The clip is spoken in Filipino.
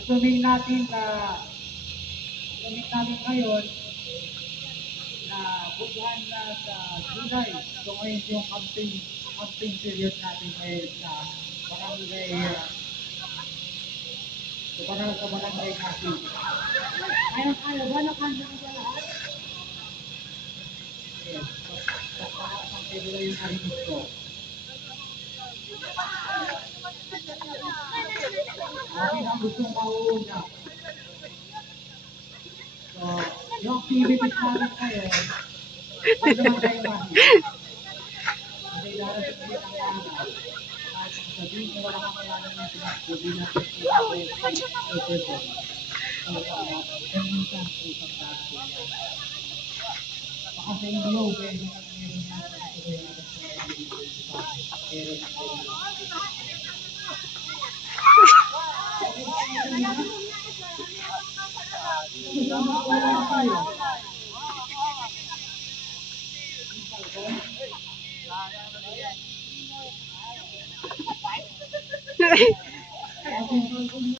assuming natin ngayon na butuhan na sa July. So ngayon yung camping period natin ngayon sa barangay sa barangay natin. Ayaw ba na camping sa lahat? Yes. Sa February yung arinig ko. Akin ang gustong mauuna. So, yung activities natin ngayon, huwag naman kayo mahit. Kasi darating ulit ang araw. Kahit kung sabihin ko wala kakayanan ng pinagpubi natin sa person. So, minsan usap natin. Baka sa inyo, pwede na meron na sa Ay.